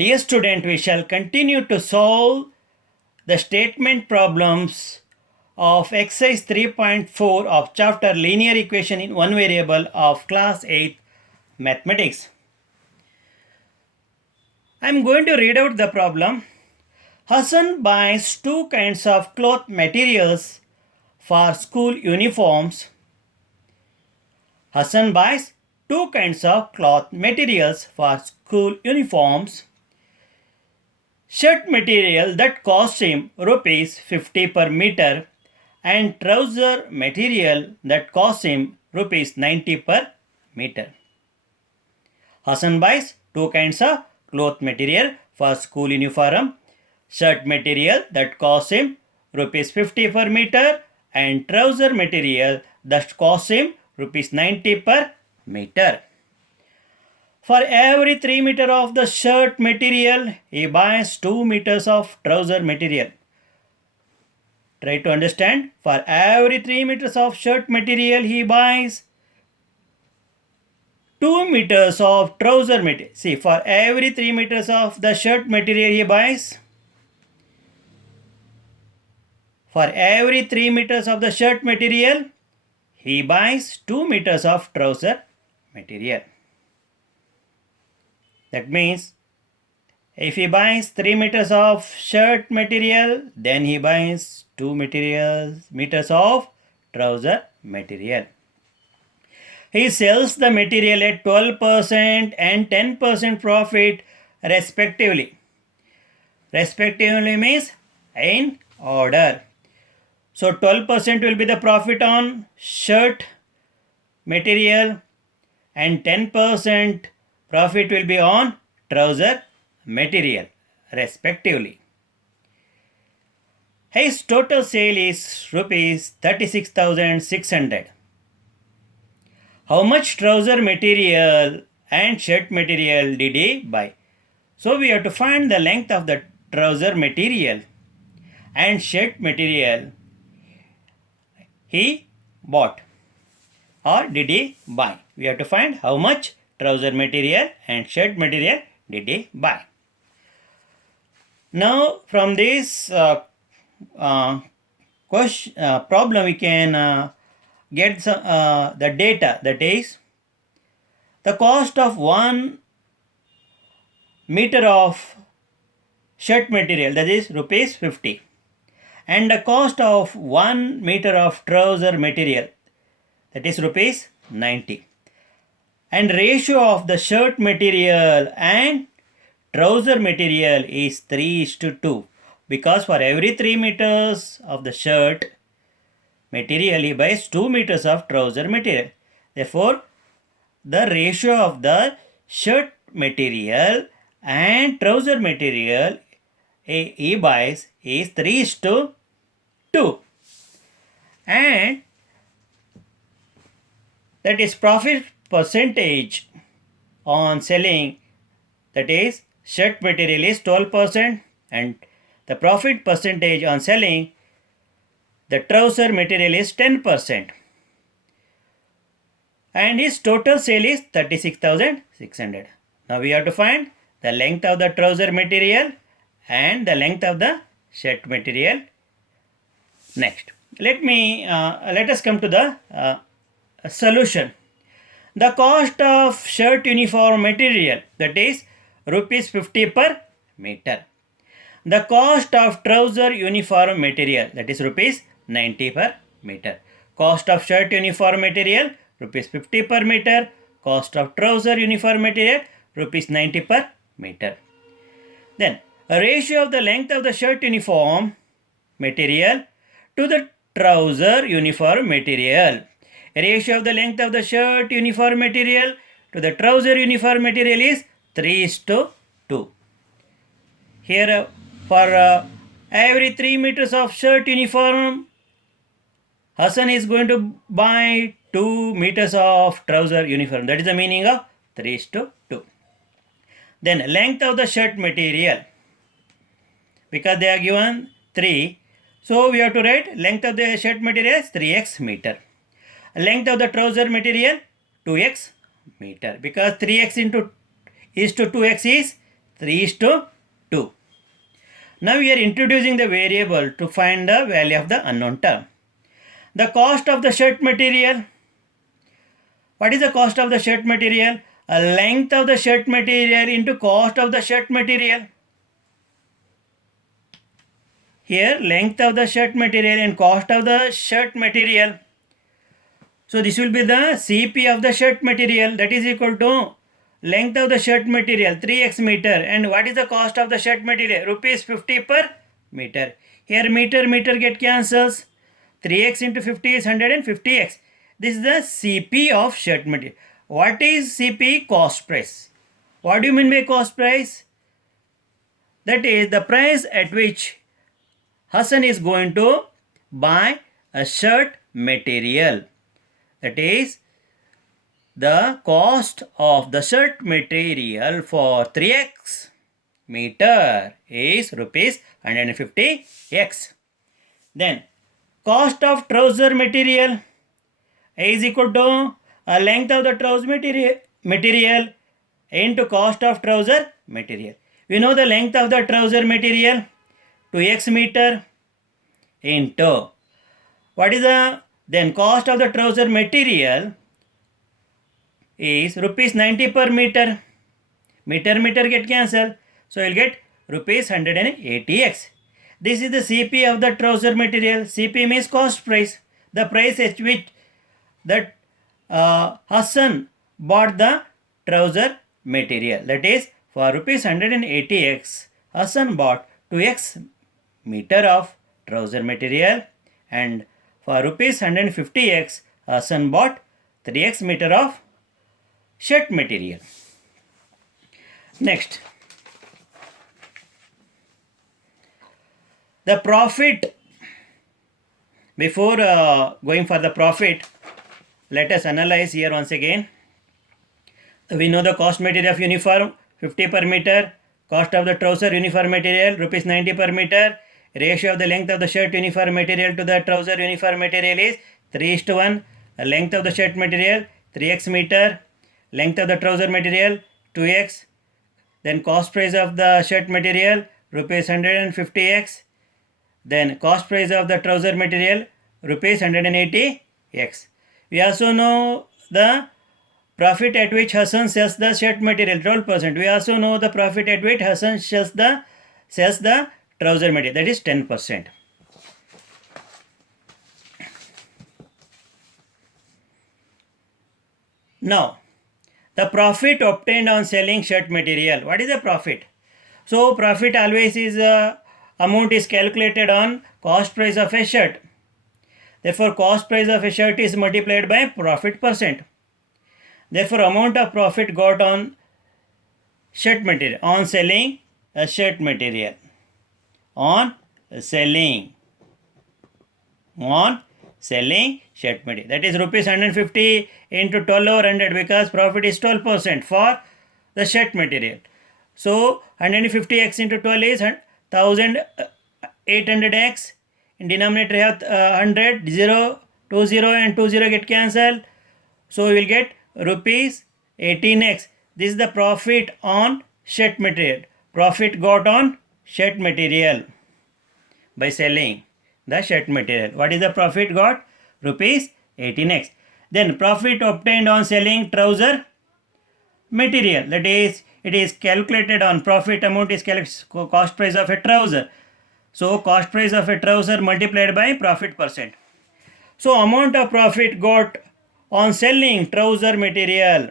Dear student, we shall continue to solve the statement problems of exercise 3.4 of chapter linear equation in one variable of class 8 mathematics. I am going to read out the problem. Hassan buys two kinds of cloth materials for school uniforms. Hassan buys two kinds of cloth materials for school uniforms. Shirt material that costs him rupees 50 per meter and trouser material that costs him rupees 90 per meter. Hassan buys two kinds of cloth material for school uniform. Shirt material that costs him rupees 50 per meter and trouser material that costs him rupees 90 per meter. For every 3 meters of the shirt material, he buys 2 meters of trouser material. Try to understand. For every 3 meters of shirt material, he buys 2 meters of trouser material. See, for every 3 meters of the shirt material, he buys. For every 3 meters of the shirt material, he buys 2 meters of trouser material. That means if he buys 3 meters of shirt material, then he buys 2 meters of trouser material. He sells the material at 12% and 10% profit respectively. Respectively means in order. So 12% will be the profit on shirt material and 10% profit will be on trouser material respectively. His total sale is rupees 36,600. How much trouser material and shirt material did he buy? So we have to find the length of the trouser material and shirt material he bought or did he buy. We have to find how much trouser material and shirt material did he buy. Now from this problem we can get the data, that is the cost of 1 meter of shirt material, that is rupees 50, and the cost of 1 meter of trouser material, that is rupees 90. And ratio of the shirt material and trouser material is 3:2, because for every 3 meters of the shirt material he buys 2 meters of trouser material. Therefore, the ratio of the shirt material and trouser material he buys is 3:2, and that is profit percentage on selling, that is shirt material is 12% and the profit percentage on selling the trouser material is 10%, and his total sale is 36,600. Now we have to find the length of the trouser material and the length of the shirt material. Next, let us come to the solution. The cost of shirt uniform material, that is rupees 50 per meter. The cost of trouser uniform material, that is rupees 90 per meter. Cost of shirt uniform material rupees 50 per meter. Cost of trouser uniform material rupees 90 per meter. Then a ratio of the length of the shirt uniform material to the trouser uniform material. A ratio of the length of the shirt uniform material to the trouser uniform material is 3:2. Here for every 3 meters of shirt uniform, Hassan is going to buy 2 meters of trouser uniform. That is the meaning of 3:2. Then length of the shirt material, because they are given 3, so we have to write length of the shirt material is 3x meter. Length of the trouser material 2x meter, because 3x into is to 2x is 3 is to 2. Now we are introducing the variable to find the value of the unknown term. The cost of the shirt material. What is the cost of the shirt material? A length of the shirt material into cost of the shirt material. Here length of the shirt material and cost of the shirt material. So this will be the CP of the shirt material, that is equal to length of the shirt material 3x meter, and what is the cost of the shirt material? Rupees 50 per meter. Here meter get cancels. 3x into 50 is 150x. This is the CP of shirt material. What is CP? Cost price. What do you mean by cost price? That is the price at which Hassan is going to buy a shirt material. That is the cost of the shirt material for 3x meter is rupees 150x. Then cost of trouser material is equal to a length of the trouser material into cost of trouser material. We know the length of the trouser material 2x meter into what is the then cost of the trouser material is rupees 90 per meter. Meter get cancelled. So you'll get rupees 180x. This is the CP of the trouser material. CP means cost price. The price at which that Hassan bought the trouser material. That is for rupees 180x. Hassan bought 2x meter of trouser material, and for rupees 150x Hassan bought 3x meter of shirt material. Next, the profit. Before going for the profit, let us analyze here once again. We know the cost material of uniform 50 per meter, cost of the trouser uniform material rupees 90 per meter, ratio of the length of the shirt uniform material to the trouser uniform material is 3:1, length of the shirt material 3x meter, length of the trouser material 2x, then cost price of the shirt material rupees 150x, then cost price of the trouser material rupees 180x. We also know the profit at which Hassan sells the shirt material 12%. We also know the profit at which Hassan sells the trouser material, that is 10%. Now, the profit obtained on selling shirt material. What is the profit? So profit always is amount is calculated on cost price of a shirt. Therefore, cost price of a shirt is multiplied by profit percent. Therefore, amount of profit got on shirt material, on selling a shirt material, on selling shirt material. That is rupees 150 into 12 over 100, because profit is 12% for the shirt material. So 150x into 12 is 1800x. In denominator we have 100, 0, 20 and 20 get cancelled. So we will get rupees 18x. This is the profit on shirt material. Profit got on shirt material by selling the shirt material. What is the profit got? Rupees 18x. Then profit obtained on selling trouser material. That is, it is calculated on profit amount is cost price of a trouser. So cost price of a trouser multiplied by profit percent. So amount of profit got on selling trouser material,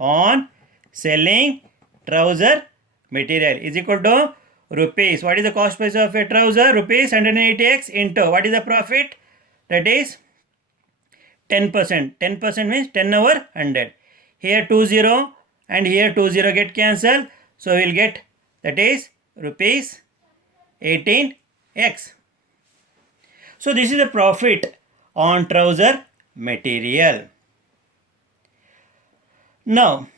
on selling trouser material is equal to rupees. What is the cost price of a trouser? Rupees 180x into what is the profit? That is 10%. 10% means 10 over 100. Here 20 and here 20 get cancelled. So we will get, that is rupees 18x. So this is the profit on trouser material. Now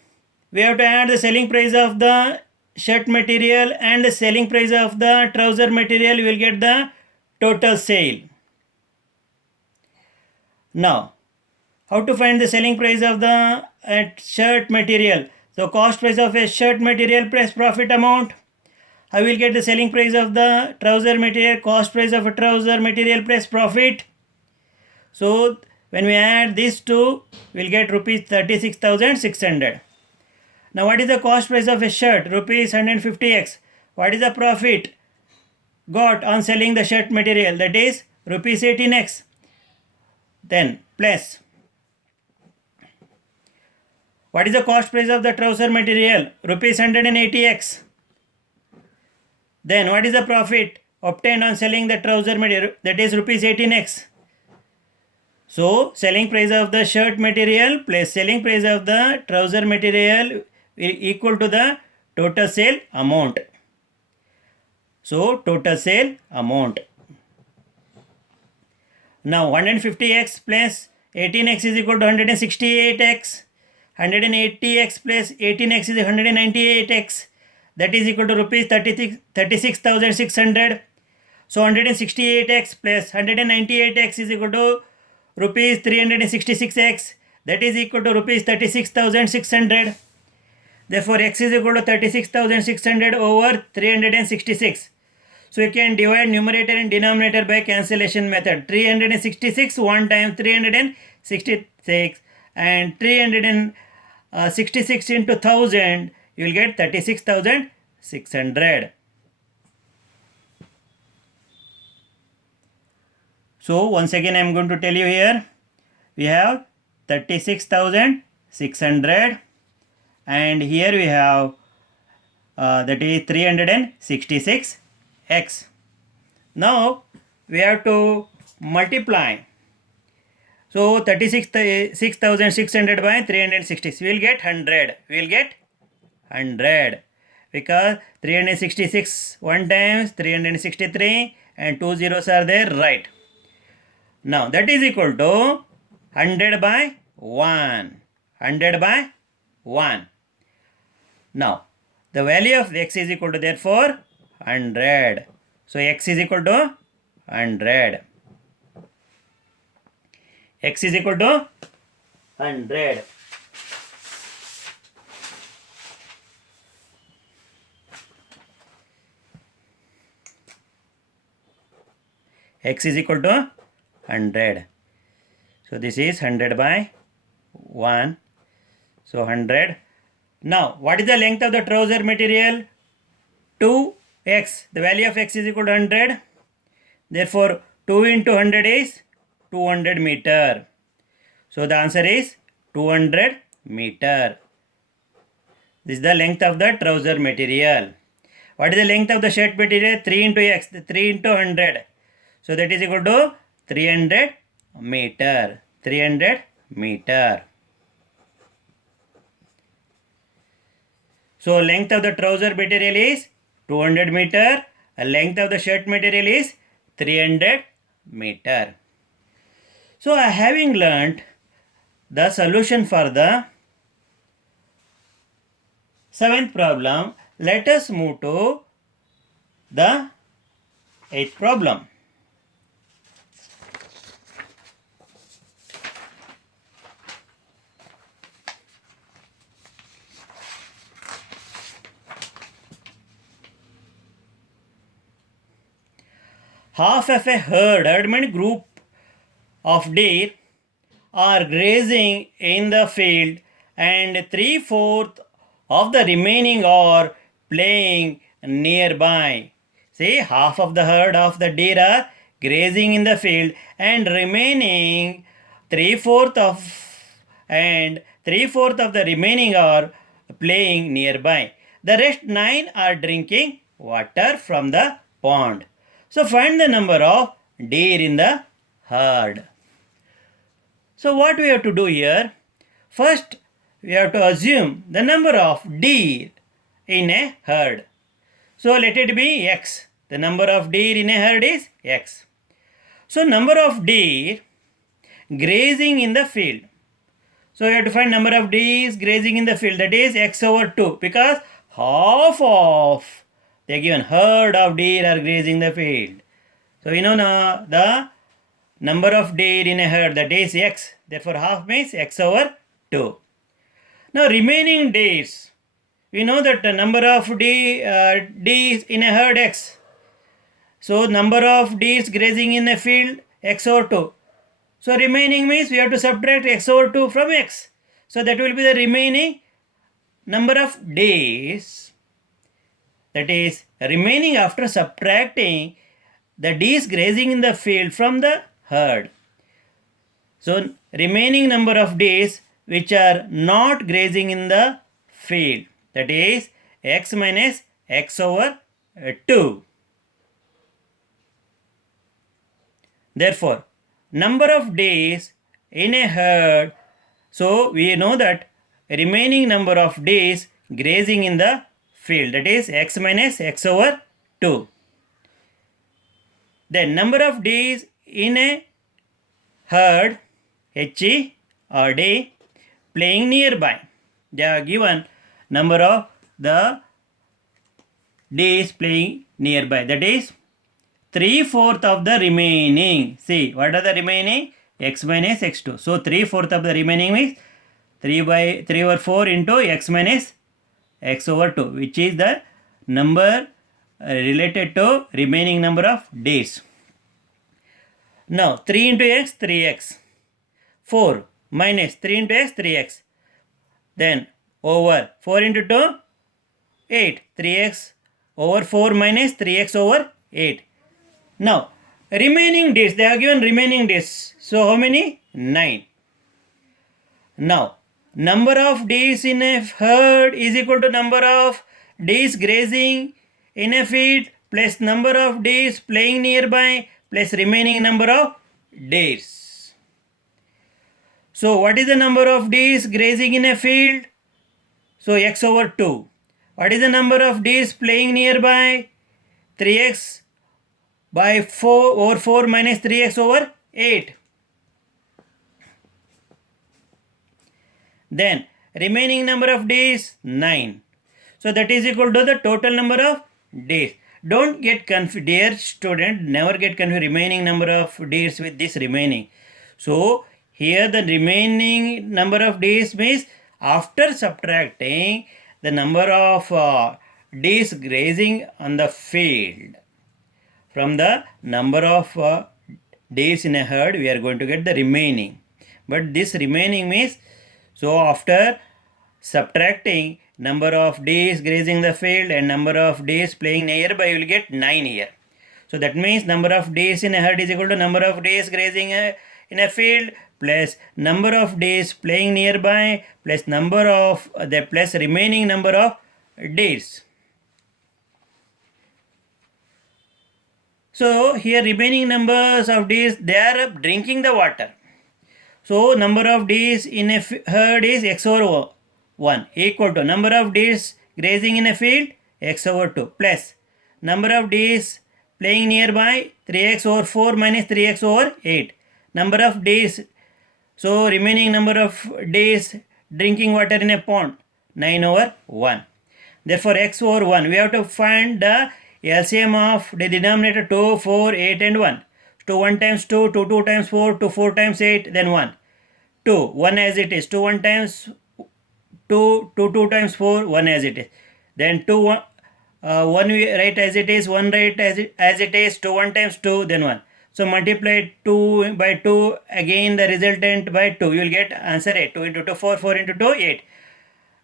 we have to add the selling price of the shirt material and the selling price of the trouser material. We will get the total sale. Now, how to find the selling price of the shirt material? So cost price of a shirt material plus profit amount. I will get the selling price of the trouser material, cost price of a trouser material plus profit. So when we add these two, we'll get rupees 36,600. Now what is the cost price of a shirt? Rupees 150x. What is the profit got on selling the shirt material? That is rupees 18x. Then plus, what is the cost price of the trouser material? Rupees 180x. Then what is the profit obtained on selling the trouser material? That is rupees 18x. So selling price of the shirt material plus selling price of the trouser material equal to the total sale amount. So total sale amount. Now 150x plus 18x is equal to 168x. 180x plus 18x is 198x. That is equal to rupees 36,600. So 168x plus 198x is equal to rupees 366x. That is equal to rupees 36,600. Therefore x is equal to 36,600 over 366. So you can divide numerator and denominator by cancellation method. 366 1 times 366 and 366 into 1000, you will get 36,600. So once again I am going to tell you here, we have 36,600 and here we have that is 366x. Now we have to multiply. So 36,600 by 366, we will get 100. We will get 100 because 366 1 times 363 and 2 zeros are there, right? Now that is equal to 100 by 1. 100 by 1. Now the value of x is equal to therefore 100. So x is equal to 100. X is equal to 100. X is equal to 100. So this is 100 by 1. So 100. Now what is the length of the trouser material? 2x. The value of x is equal to 100. Therefore 2 into 100 is 200 meter. So the answer is 200 meter. This is the length of the trouser material. What is the length of the shirt material? 3 into x. 3 into 100. So that is equal to 300 meter. 300 meter. So length of the trouser material is 200 meter. Length of the shirt material is 300 meter. So having learnt the solution for the 7th problem, let us move to the 8th problem. Half of a herd means group of deer are grazing in the field and 3/4 of the remaining are playing nearby. See, half of the herd of the deer are grazing in the field and remaining 3/4 of the remaining are playing nearby. The rest 9 are drinking water from the pond. So find the number of deer in the herd. So what we have to do here? First, we have to assume the number of deer in a herd. So let it be x. The number of deer in a herd is x. So number of deer grazing in the field. So you have to find number of deer grazing in the field. That is x over 2 because half of the given herd of deer are grazing the field. So we know now the number of deer in a herd, that is x. Therefore half means x over 2. Now remaining days. We know that the number of D's in a herd X. So number of D's grazing in a field X over 2. So remaining means we have to subtract X over 2 from X. So that will be the remaining number of days. That is remaining after subtracting the D's grazing in the field from the herd. So remaining number of days which are not grazing in the field, that is X minus X over 2. Therefore, number of days in a herd, so we know that remaining number of days grazing in the field, that is X minus X over 2. Then number of days in a herd, HE or day, playing nearby. They are given number of the days playing nearby, that is 3/4 of the remaining. See, what are the remaining? X minus X2. So 3/4 of the remaining means 3 over 4 into X minus X over 2, which is the number related to remaining number of days. Now 3 into X, 3X. 4 minus 3 into X, 3X. Then over 4 into 2, 8. 3X over 4 minus 3X over 8. Now, remaining days, they have given remaining days. So, how many? 9. Now, number of days in a herd is equal to number of days grazing in a field plus number of days playing nearby plus remaining number of days. So, what is the number of days grazing in a field? So, X over 2. What is the number of days playing nearby? 3X by 4 over 4 minus 3X over 8. Then remaining number of days 9. So that is equal to the total number of days. Don't get confused, dear student, never get confused remaining number of days with this remaining. So here the remaining number of days means after subtracting the number of days grazing on the field from the number of days in a herd, we are going to get the remaining. But this remaining means, so after subtracting number of days grazing the field and number of days playing nearby, you will get 9 here. So that means number of days in a herd is equal to number of days grazing in a field plus number of days playing nearby plus number of the plus remaining number of days. So here remaining numbers of days, they are drinking the water. So number of days in a herd is X over 1 equal to number of days grazing in a field X over 2 plus number of days playing nearby 3X over 4 minus 3X over 8. Number of days, so remaining number of days drinking water in a pond 9 over 1. Therefore X over 1, we have to find the LCM of the denominator 2, 4, 8 and 1. So 1 times 2, 2 times 4, 2 times 8, then 1. 2, 1 as it is, 2 1 times 2 times 4, 1 as it is. Then 2, 1 we write as it is, 1 write as it is, 2 1 times 2, then 1. So multiply 2 by 2, again the resultant by 2, you will get answer 8. 2 into 2, 4, 4 into 2, 8.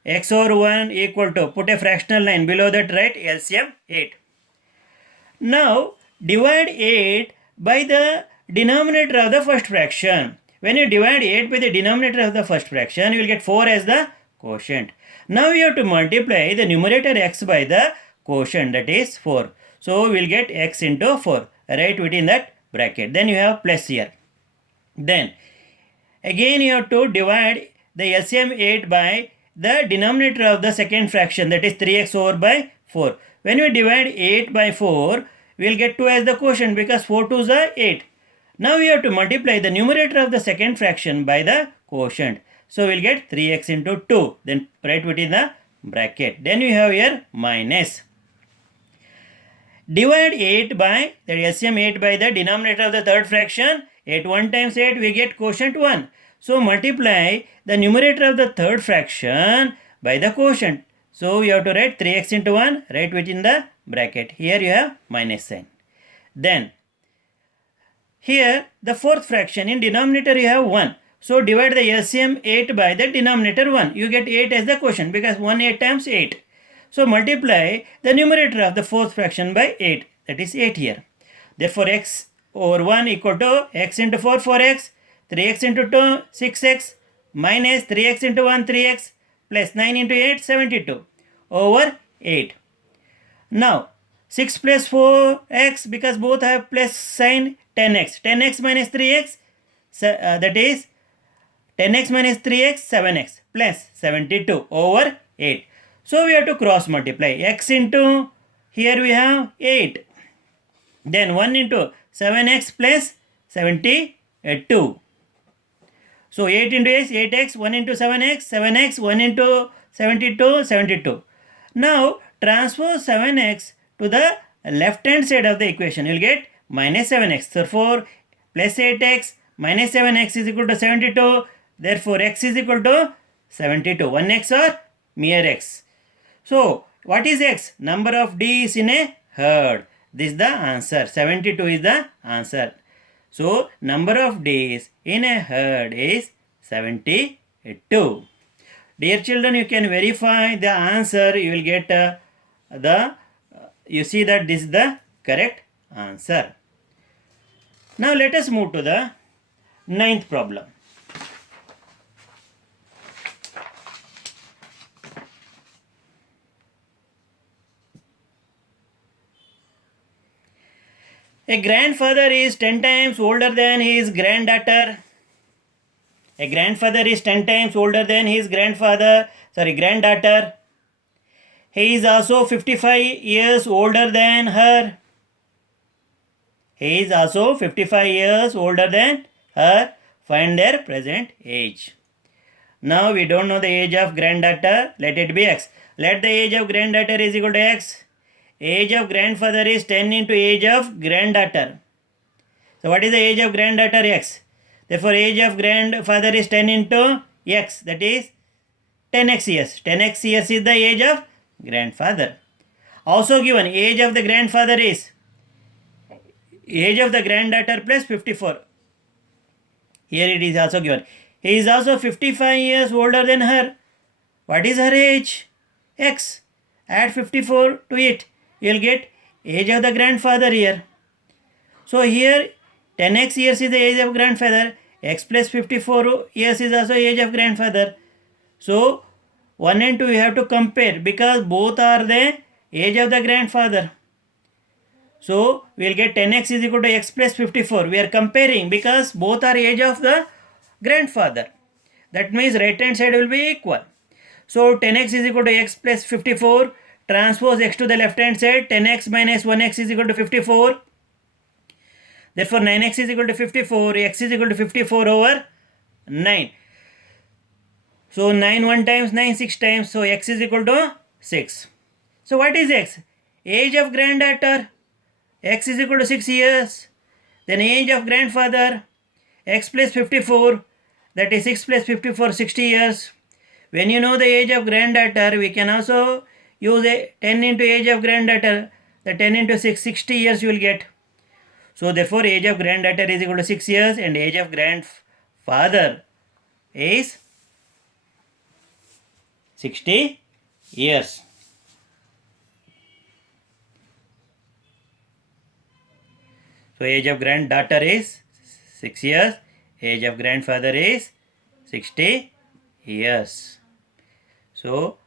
X over 1 equal to, put a fractional line below that, write LCM 8. Now divide 8 by the denominator of the first fraction. When you divide 8 by the denominator of the first fraction, you will get 4 as the quotient. Now you have to multiply the numerator x by the quotient, that is 4. So we will get x into 4 right within that bracket. Then you have plus here. Then again you have to divide the LCM 8 by the denominator of the second fraction, that is 3x over by 4. When we divide 8 by 4, we will get 2 as the quotient because 4 2s are 8. Now we have to multiply the numerator of the second fraction by the quotient. So we will get 3x into 2. Then right within the bracket. Then we have here minus. Divide 8 by, that LCM 8 by the denominator of the third fraction. 8 1 times 8, we get quotient 1. So multiply the numerator of the third fraction by the quotient. So you have to write 3x into 1, write within the bracket. Here you have minus sign. Then here the fourth fraction, in denominator you have 1. So divide the LCM 8 by the denominator 1. You get 8 as the quotient because 1 8 times 8. So multiply the numerator of the fourth fraction by 8. That is 8 here. Therefore x over 1 equal to x into 4 4x, 3x into 2 6x, minus 3x into 1 3x, plus 9 into 8 72 over 8. Now 6 plus 4x, because both have plus sign, 10x. 10x minus 3x, that is 10x minus 3x 7x plus 72 over 8. So we have to cross multiply. X into, here we have 8. Then 1 into 7x plus 72. So 8 into x, 8x, 1 into 7x, 7x, 1 into 72, 72. Now transpose 7x to the left hand side of the equation. You will get minus 7x. Therefore plus 8x minus 7x is equal to 72. Therefore x is equal to 72. 1x or mere x. So what is x? Number of D's in a herd. This is the answer. 72 is the answer. So number of D's in a herd is 72. Dear children, you can verify the answer. You will get you see that this is the correct answer. Now let us move to the ninth problem. A grandfather is 10 times older than his granddaughter. A grandfather is 10 times older than his granddaughter. He is also 55 years older than her. He is also 55 years older than her. Find their present age. Now we don't know the age of granddaughter. Let it be x. Let the age of granddaughter is equal to x. Age of grandfather is 10 into age of granddaughter. So what is the age of granddaughter? X. Therefore age of grandfather is 10 into x. That is 10x years. 10x years is the age of grandfather. Also given age of the grandfather is age of the granddaughter plus 54. Here it is also given. He is also 55 years older than her. What is her age? X. Add 54 to it. You will get age of the grandfather here. So here 10x years is the age of grandfather. X plus 54 years is also age of grandfather. So 1 and 2 you have to compare because both are the age of the grandfather. So we will get 10x is equal to x plus 54. We are comparing because both are age of the grandfather. That means right hand side will be equal. So 10x is equal to x plus 54. Transpose x to the left hand side. 10x minus 1x is equal to 54. Therefore 9x is equal to 54. X is equal to 54 over 9. So 9 1 times, 9 6 times. So x is equal to 6. So what is x? Age of granddaughter. X is equal to 6 years. Then age of grandfather. X plus 54. That is 6 plus 54, 60 years. When you know the age of granddaughter, we can also use a 10 into age of granddaughter. The 10 into 6, 60 years you will get. So therefore age of granddaughter is equal to 6 years and age of grandfather is 60 years. So age of granddaughter is 6 years. Age of grandfather is 60 years. So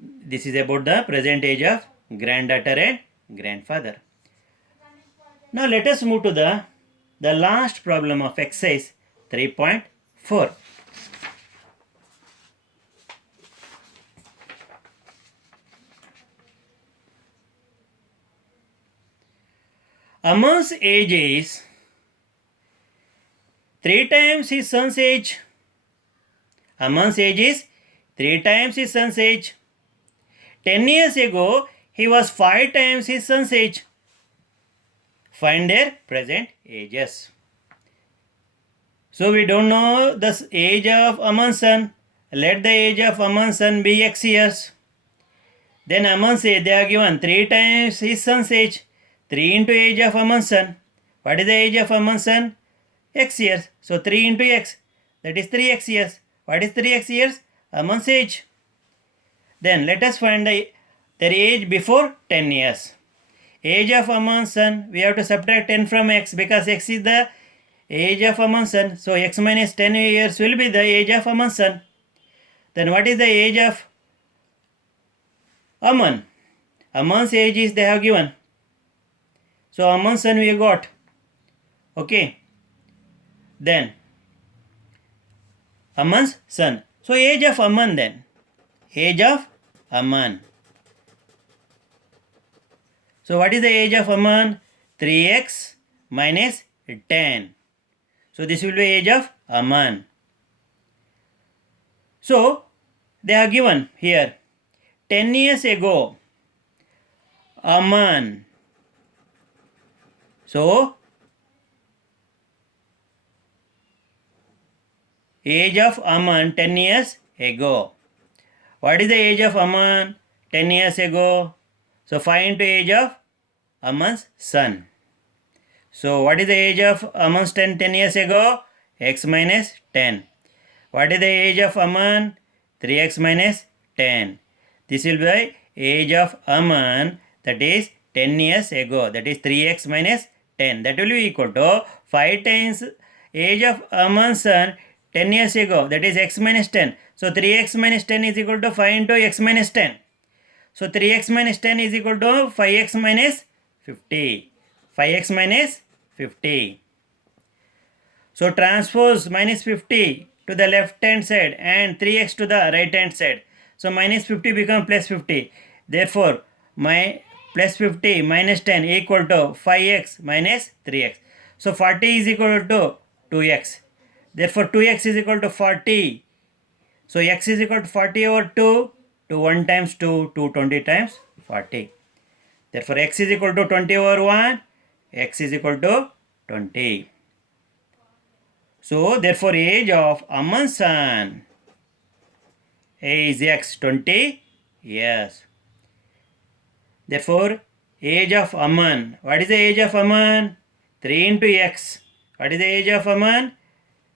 this is about the present age of granddaughter and grandfather. Now let us move to the last problem of exercise 3.4. Aman's age is 3 times his son's age. Aman's age is 3 times his son's age. 10 years ago, he was 5 times his son's age. Find their present ages. So we don't know the age of Aman's son. Let the age of Aman's son be x years. Then Aman's age, they are given 3 times his son's age. 3 into age of Aman's son. What is the age of Aman's son? X years. So 3 into x, that is 3x years. What is 3x years? Aman's age. Then let us find their age before 10 years. Age of Aman's son, we have to subtract 10 from x because x is the age of Aman's son. So x minus 10 years will be the age of Aman's son. Then what is the age of Aman? Aman's age is they have given. So Aman's son we got. Okay. Then Aman's son. So age of Aman then. Age of Aman. So what is the age of Aman? 3x minus 10. So this will be age of Aman. So they are given here 10 years ago Aman. So age of Aman 10 years ago. What is the age of Aman 10 years ago? So find the age of Aman's son. So what is the age of Aman's 10 years ago? X minus 10. What is the age of Aman? 3x minus 10. This will be the age of Aman, that is 10 years ago. That is 3x minus 10. That will be equal to 5 times age of Aman's son 10 years ago. That is x minus 10. So 3x minus 10 is equal to 5 into x minus 10. So 3x minus 10 is equal to 5x minus 50. 5x minus 50. So transpose minus 50 to the left hand side and 3x to the right hand side. So minus 50 becomes plus 50. Therefore, my plus 50 minus 10 equal to 5x minus 3x. So 40 is equal to 2x. Therefore, 2x is equal to 40. So x is equal to 40 over 2. 1 times 2, 220 times 40. Therefore, x is equal to 20 over 1. X is equal to 20. So, therefore, age of Aman's son is x 20 years. Therefore, age of Aman. What is the age of Aman? 3 into x. What is the age of Aman?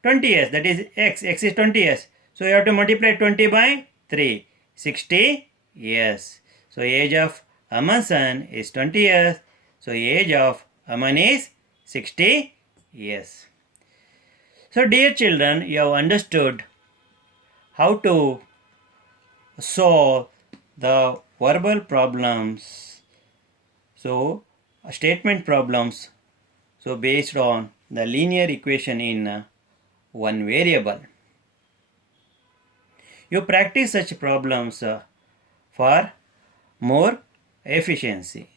20 years. That is x. X is 20 years. So, you have to multiply 20 by 3. 60 years. So, age of Aman's son is 20 years. So, age of Aman is 60 years. So, dear children, you have understood how to solve the verbal problems. So, statement problems. So, based on the linear equation in one variable. You practice such problems for more efficiency.